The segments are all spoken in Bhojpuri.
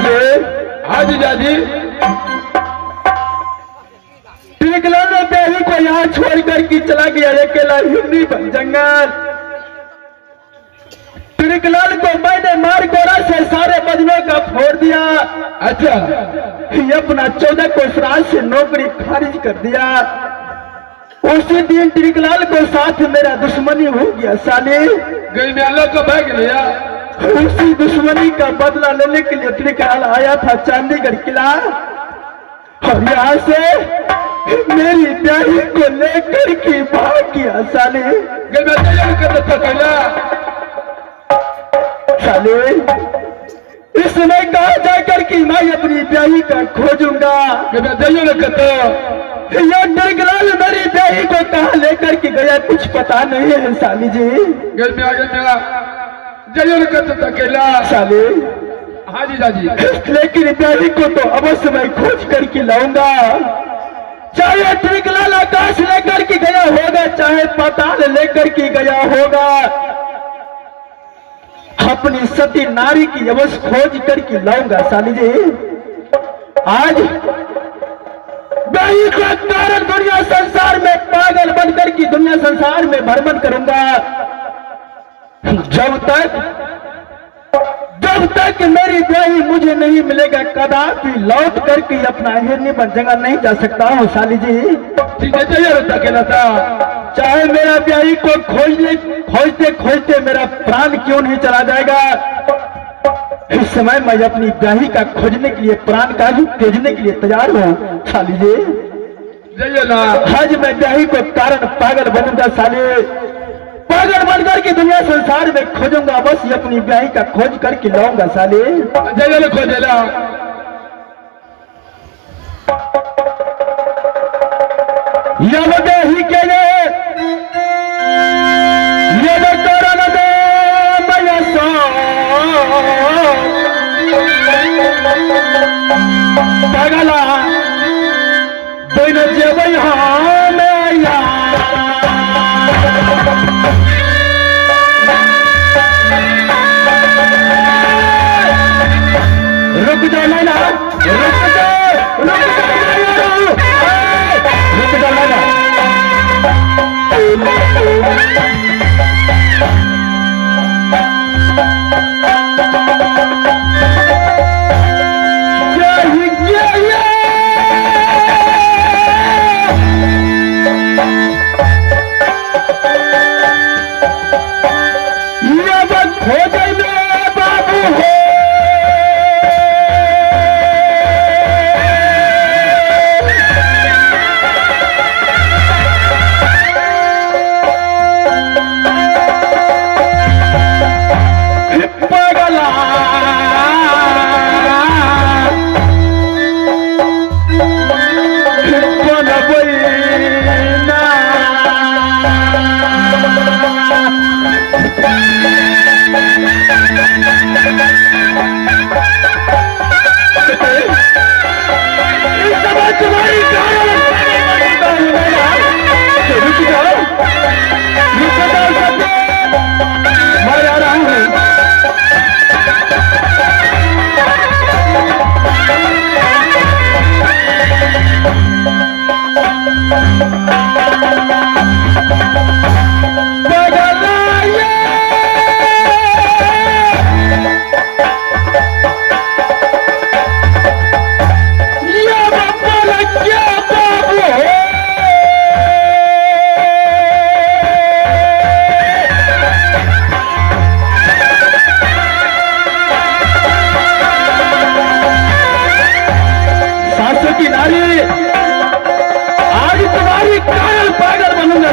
साले। हाँ जीजा जी। टिकला ने बेही को यहाँ छोड़कर के चला गया अकेला हिंदी जंगल। टिकलाल को मैंने मार गोरा से सारे बदलों का फोड़ दिया। अच्छा, ये अपना 14 को श्राद्ध से नौकरी खारिज कर दिया। उसी दिन टिकलाल को साथ मेरा दुश्मनी हो गया साले। गई में अल्लाह का भाग लिया। उसी दुश्मनी का बदला लेने के लिए टिकलाल आया था चंडीगढ़ किला, और यहाँ से मेरी प्यारी को लेकर के भाग गया साले। गई में तैयार कर देता कहला साले। इस समय कहा जाकर कि मैं अपनी ब्याही का खोजूंगा। गई में तैयार करता। ये टिकलाल मेरी ब्याही को कहा लेकर के गया कुछ पता नहीं है साली जी। गई में आगे मेरा तैयार कर देता कहला साले। हाँ जीजा जी। लेकिन ब्याही को तो अवश्य मैं खोज करके लाऊंगा, चाहे टिकलाल आकाश लेकर के गया होगा, चाहे पाताल लेकर के गया होगा। अपनी सती नारी की अवश्य खोज करके लाऊंगा साली जी। आज ब्याही का कारण दुनिया संसार में पागल बनकर की दुनिया संसार में भ्रमण करूंगा। जब तक मेरी ब्याही मुझे नहीं मिलेगा, कदापि लौट करके अपना हिरनी बन जगह नहीं जा सकता हूँ साली जी। ठीक है, तैयार होता कहला था। चाहे मेरा ब्याही को खोजते खोजते मेरा प्राण क्यों नहीं चला जाएगा। इस समय मैं अपनी ब्याही का खोजने के लिए प्राण का भी तेजने के लिए तैयार हूँ साली जी। जाइए ना। आज मैं ब्याही को कारण पागल बनूंगा साले। पागल बनकर के दुनिया संसार में खोजूंगा, बस ये अपनी ब्याही का खोज करके लाऊंगा साले। जाइए ना खोजेला। यह ब्याही के लिए पगला दिन जेब रुक जाओ नैना, रुक जाओ नैना।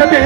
सकते